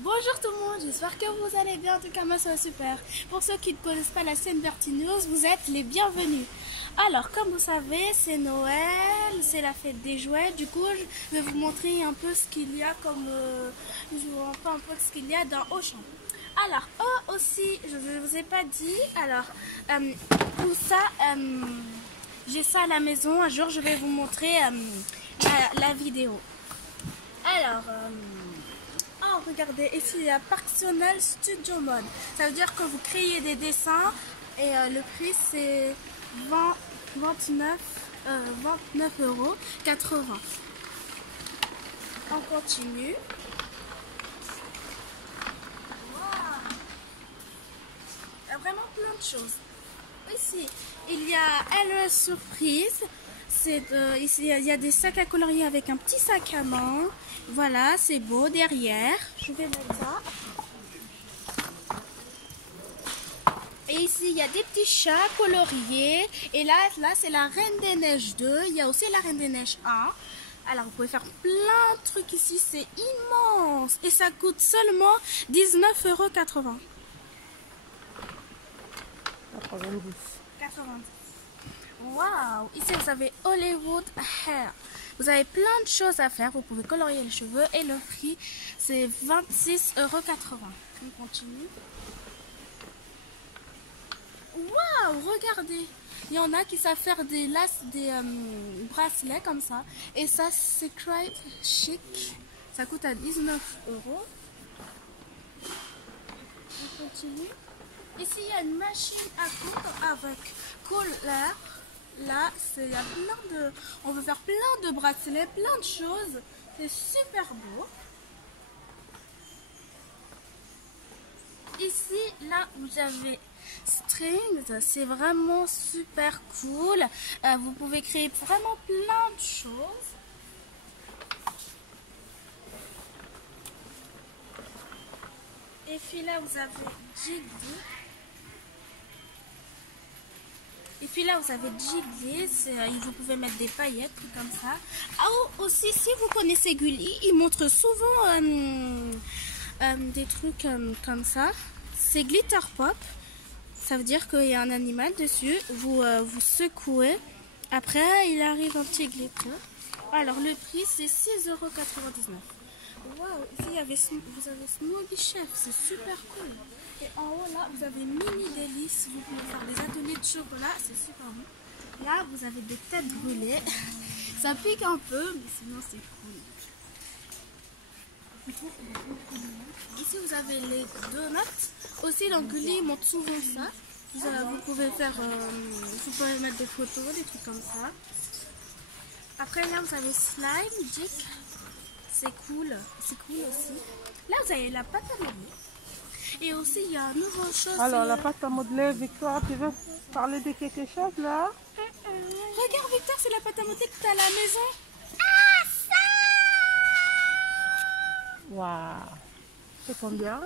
Bonjour tout le monde, j'espère que vous allez bien, en tout cas moi ça va super. Pour ceux qui ne connaissent pas la scène Bertineuse, vous êtes les bienvenus. Alors comme vous savez, c'est Noël, c'est la fête des jouets, du coup je vais vous montrer un peu ce qu'il y a comme... je vous montre un peu ce qu'il y a dans Auchan. Alors, aussi, je ne vous ai pas dit, alors, tout ça, j'ai ça à la maison, un jour je vais vous montrer la vidéo. Alors... oh, regardez, ici il y a Personal Studio Mode. Ça veut dire que vous créez des dessins et le prix c'est 29,80 €. On continue. Wow. Il y a vraiment plein de choses. Ici, il y a Elle Surprise. Ici, il y a des sacs à colorier avec un petit sac à main. Voilà, c'est beau derrière. Je vais mettre ça. Et ici, il y a des petits chats coloriés. Et là c'est la Reine des Neiges 2. Il y a aussi la Reine des Neiges 1. Alors, vous pouvez faire plein de trucs ici. C'est immense. Et ça coûte seulement 19,80 €. 90. Waouh! Ici, vous avez Hollywood Hair. Vous avez plein de choses à faire. Vous pouvez colorier les cheveux et le prix, c'est 26,80 €. On continue. Waouh! Regardez! Il y en a qui savent faire des bracelets comme ça. Et ça, Secret Chic. Ça coûte à 19 €. On continue. Ici, il y a une machine à coudre avec couleur. Là, il y a on veut faire plein de bracelets, plein de choses. C'est super beau. Ici, là, vous avez Strings. C'est vraiment super cool. Vous pouvez créer vraiment plein de choses. Et puis là, vous avez Jiggly. Et puis là, vous avez Jiggly, vous pouvez mettre des paillettes, comme ça. Ah, aussi, si vous connaissez Gulli, il montre souvent des trucs comme ça. C'est Glitter Pop. Ça veut dire qu'il y a un animal dessus. Vous secouez. Après, il arrive un petit glitter. Alors, le prix, c'est 6,99 €. Waouh, ici, vous avez Smoothie Chef. C'est super cool. Et en haut, là, vous avez Mini Délice. Vous pouvez faire des ateliers de chocolat. C'est super bon. Là, vous avez des têtes brûlées. Ça pique un peu, mais sinon, c'est cool. Ici, vous avez les donuts. Aussi, dans Gulli, ils montrent souvent ça. Vous pouvez mettre des photos, des trucs comme ça. Après, là, vous avez Slime Dick. C'est cool aussi. Là, vous avez la pâte à modeler. Et aussi, il y a un nouveau chose. Alors, la pâte à modeler, Victoire, tu veux parler de quelque chose là? Regarde, Victor, c'est la pâte à modeler que tu as à la maison. Waouh! C'est combien?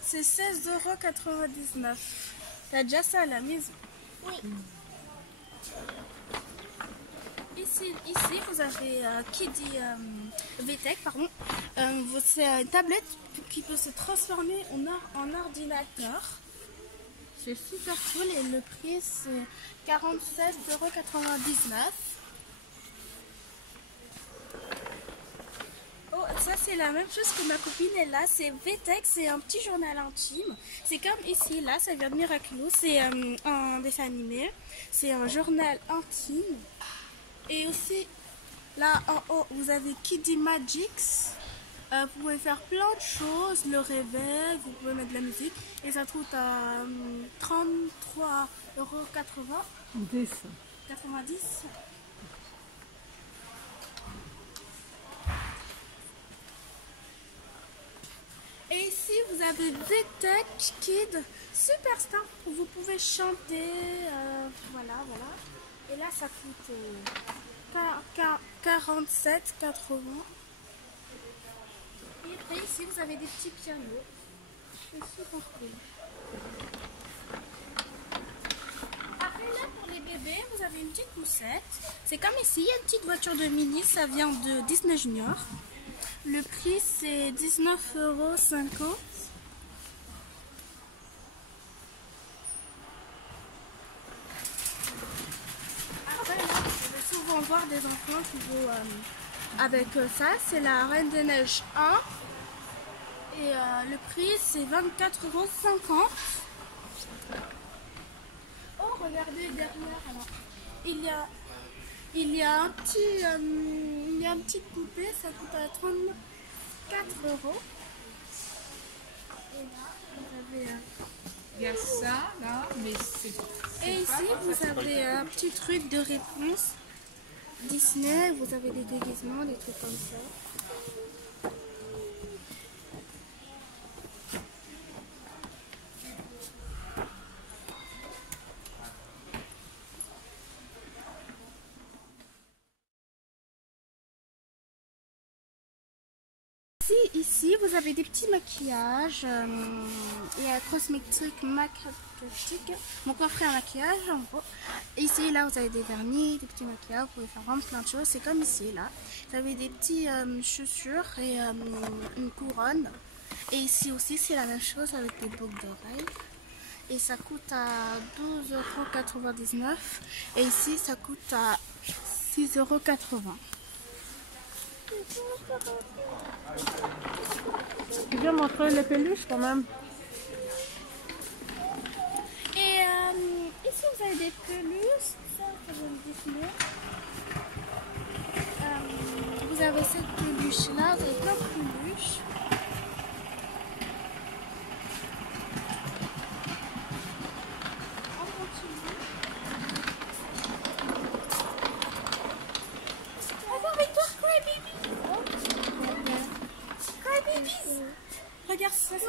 C'est 16,99 €. T'as déjà ça à la maison? Oui. Ici, vous avez VTech, pardon. C'est une tablette qui peut se transformer en ordinateur. C'est super cool et le prix c'est 47,99 €. Oh, ça c'est la même chose que ma copine est là. C'est VTech, c'est un petit journal intime. C'est comme ici, là, ça vient de Miraculous. C'est un dessin animé. C'est un journal intime. Et aussi, là en haut, vous avez Kiddy Magics. Vous pouvez faire plein de choses, le réveil, vous pouvez mettre de la musique. Et ça coûte à 33,80 €. 90. Et ici, vous avez VTech Kid Superstar. Vous pouvez chanter. Voilà. Et là, ça coûte 47,80 €. Et après, ici, vous avez des petits pianos. C'est super cool. Après, là, pour les bébés, vous avez une petite poussette. C'est comme ici, il y a une petite voiture de mini. Ça vient de Disney Junior. Le prix c'est 19,50 €. Après, là, je vais souvent voir des enfants qui jouent avec ça. C'est la Reine des Neiges 1. Et le prix c'est 24,50 €. Oh, regardez derrière. Alors, il y a un petit poupée, ça coûte à 34 €. Et là, vous avez Il y a ça, là, mais c'est... et ici, vous avez un petit truc de réponse Disney. Vous avez des déguisements, des trucs comme ça. Ici, vous avez des petits maquillages. Il y a Cosmétique Maquillage. Mon coffret à maquillage en gros. Ici, là, vous avez des vernis, des petits maquillages. Vous pouvez faire vraiment plein de choses. C'est comme ici, là. Vous avez des petits chaussures et une couronne. Et ici aussi, c'est la même chose avec des boucles d'oreilles. Et ça coûte à 12,99 €. Et ici, ça coûte à 6,80 €. Tu viens montrer les peluches quand même. Et ici vous avez des peluches, ça vient de Disney. Vous avez cette peluche là, vous avez plein de peluches. On continue. Regarde toi, Cry Baby. Cry Babies. Regarde ça, c'est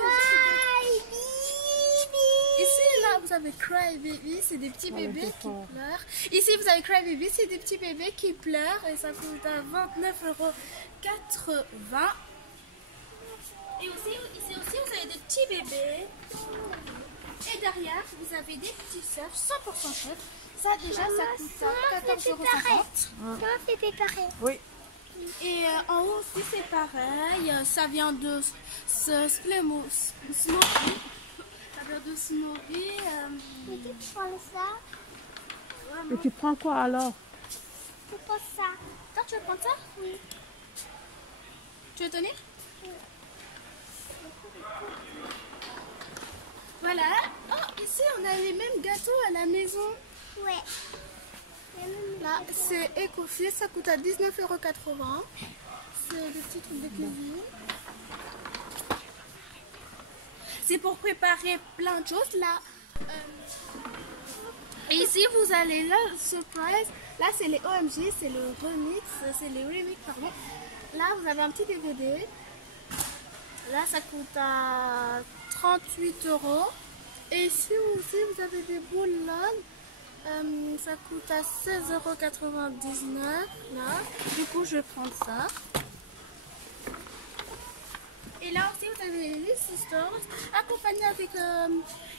ici, là, vous avez Cry Baby, c'est des petits bébés qui pleurent. Ici, vous avez Cry Baby, c'est des petits bébés qui pleurent et ça coûte à 29,80 €. Et aussi, ici aussi, vous avez des petits bébés. Et derrière, vous avez des petits surfs 100% chef. Ça, déjà, ça coûte à 14,50 €. C'était pareil. Oui. Et en haut aussi, c'est pareil. Ça vient de Snoopy. Ça vient de Snoopy. Tu prends ça? Et tu prends quoi alors? Tu prends ça? Toi, tu veux prendre ça? Oui. Tu veux tenir? Voilà. Oh, ici, on a les mêmes gâteaux à la maison. Ouais. Là, c'est Ecofil, ça coûte à 19,80 €. C'est des petits trucs de cuisine. C'est pour préparer plein de choses. Là, et ici, vous allez là, surprise. Là, c'est les OMG, c'est le remix, c'est les remix, pardon. Là, vous avez un petit DVD. Là, ça coûte à 38 €. Et ici aussi, vous avez des boules là. Ça coûte à 16,99 € là. Du coup, je vais prendre ça. Et là aussi, vous avez les sisters accompagnés avec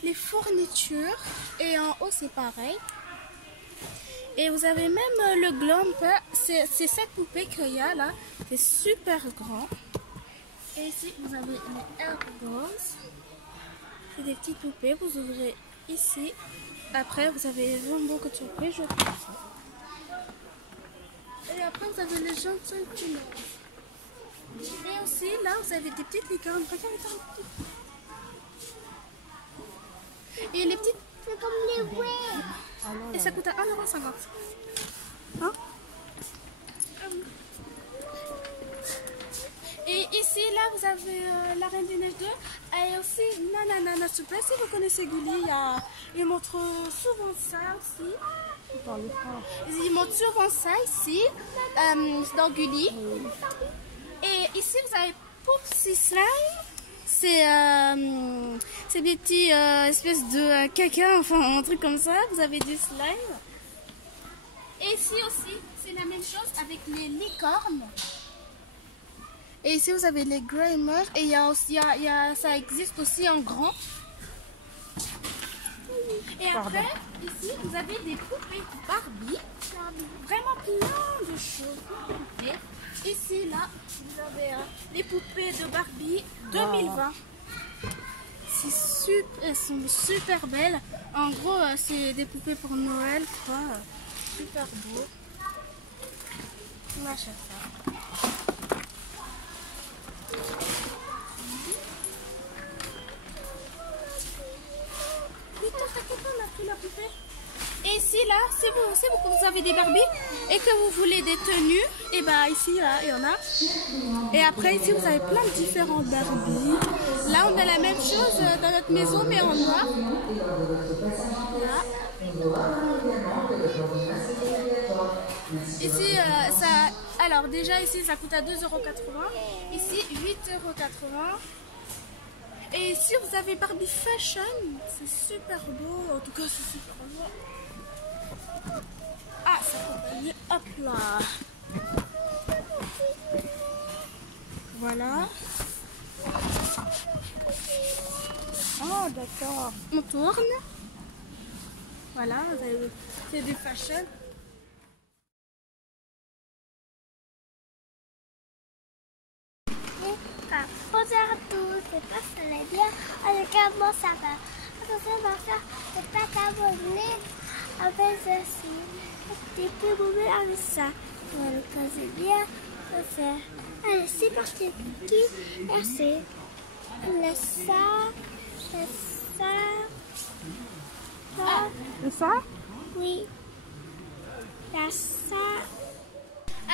les fournitures. Et en haut, c'est pareil. Et vous avez même le Glomper. C'est cette poupée qu'il y a là. C'est super grand. Et ici, vous avez les Air Dolls. C'est des petites poupées. Vous ouvrez ici. Après, vous avez les jambons que tu peux, je prends ça. Et après, vous avez les gentils tunnels. Et aussi, là, vous avez des petites licornes. Regarde, et les petites... C'est comme les ouais. Et ça coûte à 1,50 €. Hein? Et ici, là, vous avez la Reine des Neiges 2. Et aussi Nanana Super. Si vous connaissez Gulli, il montre souvent ça aussi. Il montre souvent ça ici, dans Gulli. Et ici, vous avez Poopsie Slime. C'est des petits espèces de caca, enfin un truc comme ça. Vous avez du slime. Et ici aussi, c'est la même chose avec les licornes. Et ici, vous avez les Grimer. Et il y a aussi, ça existe aussi en grand. Et après, ici, vous avez des poupées Barbie. Vraiment plein de choses. Ici, là, vous avez les poupées de Barbie 2020. Elles sont super belles. En gros, c'est des poupées pour Noël, quoi. Super beau. On achète ça. Vite, t'inquiète pas, on a pris la poupée. Et ici, là, si vous avez des Barbies et que vous voulez des tenues, et bah ici, là, il y en a. Et après, ici, vous avez plein de différents Barbies. Là, on a la même chose dans notre maison, mais en noir. Là. Ici, alors déjà, ici, ça coûte à 2,80 €. Ici, 8,80 €. Et ici, vous avez Barbie Fashion. C'est super beau. En tout cas, c'est super beau. Ah, ça compagnie. Hop là. Voilà. Oh, d'accord. On tourne. Voilà, c'est du fashion. Bonjour à tous, c'est pas ça va bien. Alors, comment ça va? Attention, on va faire des pâtes à modeler avec ceci. Des peu modeler avec ça. Voilà, quand c'est bien, on va faire. Allez, c'est parti. Qui? Merci. Laisse ça. Laisse ça. Ça. Et ça? Oui. Laisse ça.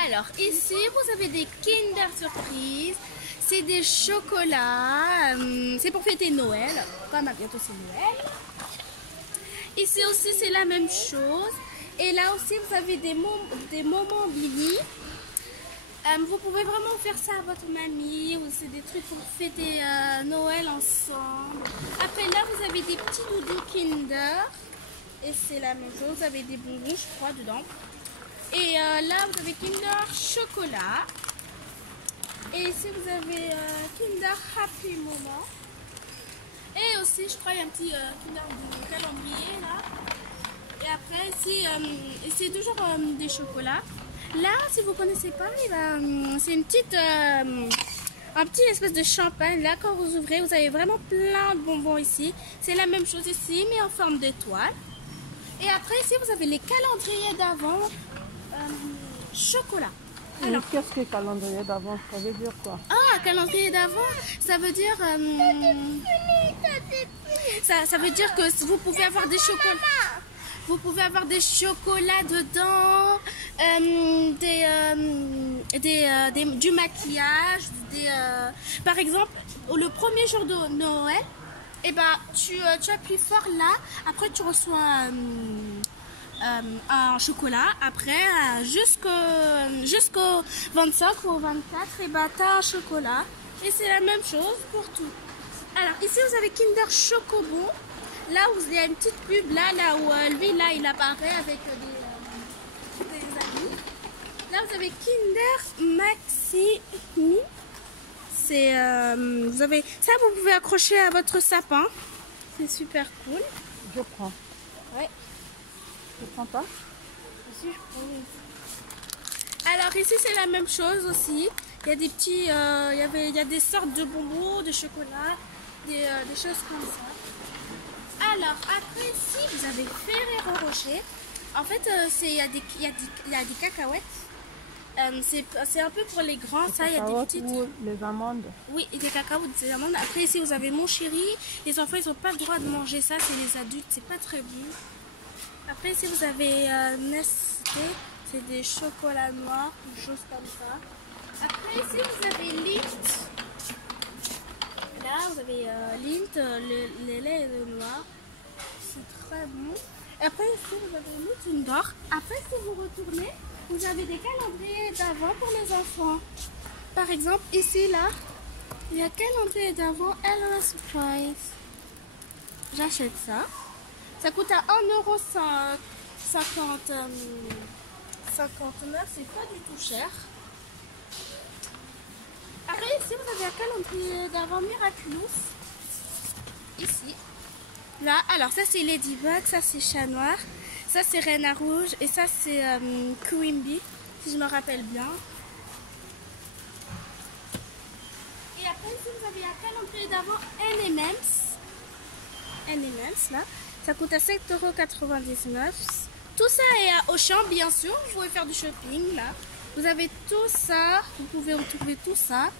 Alors ici vous avez des Kinder Surprise, c'est des chocolats, c'est pour fêter Noël, comme bientôt c'est Noël. Ici aussi c'est la même chose, et là aussi vous avez des moments Billy. Vous pouvez vraiment faire ça à votre mamie, ou c'est des trucs pour fêter Noël ensemble. Après là vous avez des petits doudous Kinder, et c'est la même chose, vous avez des bonbons je crois dedans. Et là, vous avez Kinder Chocolat. Et ici, vous avez Kinder Happy Moment. Et aussi, je crois, il y a un petit Kinder de calendrier, là. Et après, ici, c'est toujours des chocolats. Là, si vous ne connaissez pas, c'est une petite... un petit espèce de champagne. Là, quand vous ouvrez, vous avez vraiment plein de bonbons ici. C'est la même chose ici, mais en forme d'étoile. Et après, ici, vous avez les calendriers d'avant. Chocolat. Alors, qu'est-ce que calendrier d'avant? Ça veut dire quoi? Ah, calendrier d'avant, ça veut dire ça veut dire que vous pouvez avoir des chocolats. Vous pouvez avoir des chocolats dedans, du maquillage, par exemple, le premier jour de Noël, et ben tu appuies fort là, après tu reçois un chocolat. Après, jusqu'au 25 ou au 24, et bah t'as un chocolat. Et c'est la même chose pour tout. Alors ici vous avez Kinder Chocobon. Là où il y a une petite pub là où lui là il apparaît avec des amis. Là vous avez Kinder Maxi Mi. C'est vous avez ça, vous pouvez accrocher à votre sapin. C'est super cool. Je prends. Ouais. Je prends pas? Ici, je prends. Alors ici c'est la même chose aussi. Il y a des petits, il y a des sortes de bonbons, de chocolat, des choses comme ça. Alors après ici vous avez Ferrero Rocher. En fait il y a des cacahuètes. C'est un peu pour les grands, ça il y a des petites. Ou les amandes. Oui, et des cacahuètes, des amandes. Après ici vous avez Mon Chéri. Les enfants ils n'ont pas le droit de manger ça, c'est les adultes, c'est pas très bon. Après ici vous avez Nestlé, c'est des chocolats noirs, des choses comme ça. Après ici vous avez Lindt. Là vous avez Lindt, les laits noirs, c'est très bon. Après ici vous avez Lindt d'or. Après si vous retournez, vous avez des calendriers d'avant pour les enfants. Par exemple ici là, il y a calendrier d'avant Elva Surprise. J'achète ça. Ça coûte à 1,59 €, c'est pas du tout cher. Après ici vous avez un calendrier d'avant Miraculous. Ici. Là, alors ça c'est Ladybug, ça c'est Chat Noir, ça c'est Reine à Rouge et ça c'est Quimby, si je me rappelle bien. vous avez un calendrier d'avant M&M's là. Ça coûte à 7,99 €. Tout ça est à Auchan, bien sûr. Vous pouvez faire du shopping là. Vous avez tout ça. Vous pouvez retrouver tout ça.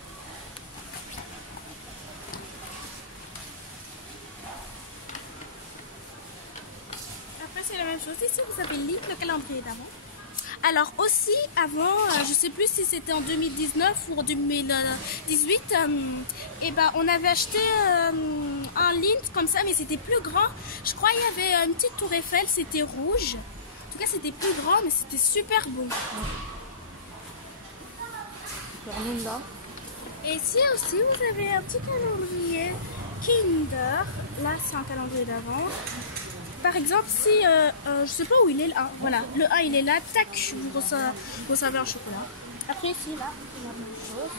Après, c'est la même chose. Ici, vous avez le calendrier d'avant. Alors aussi, avant, je sais plus si c'était en 2019 ou en 2018, et ben, on avait acheté un ligne comme ça, mais c'était plus grand. Je crois qu'il y avait une petite tour Eiffel, c'était rouge. En tout cas, c'était plus grand, mais c'était super beau. Et ici aussi, vous avez un petit calendrier Kinder. Là, c'est un calendrier d'avant. Par exemple, si, je sais pas où il est le 1, voilà, le 1 il est là, tac, vous recevez un chocolat. Après ici, là, c'est la même chose.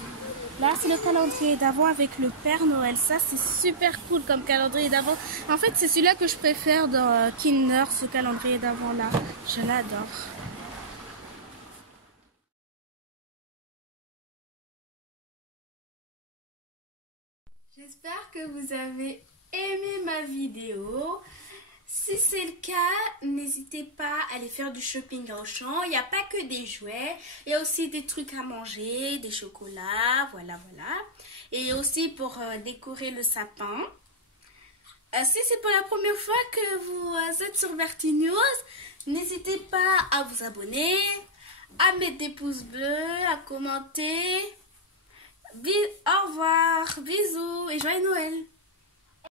Là, c'est le calendrier d'avant avec le Père Noël. Ça, c'est super cool comme calendrier d'avant. En fait, c'est celui-là que je préfère dans Kinder, ce calendrier d'avant là. Je l'adore. J'espère que vous avez aimé ma vidéo. Si c'est le cas, n'hésitez pas à aller faire du shopping à Auchan. Il n'y a pas que des jouets, il y a aussi des trucs à manger, des chocolats, voilà. Et aussi pour décorer le sapin. Si c'est pour la première fois que vous êtes sur Bertie News, n'hésitez pas à vous abonner, à mettre des pouces bleus, à commenter. Au revoir, bisous et joyeux Noël!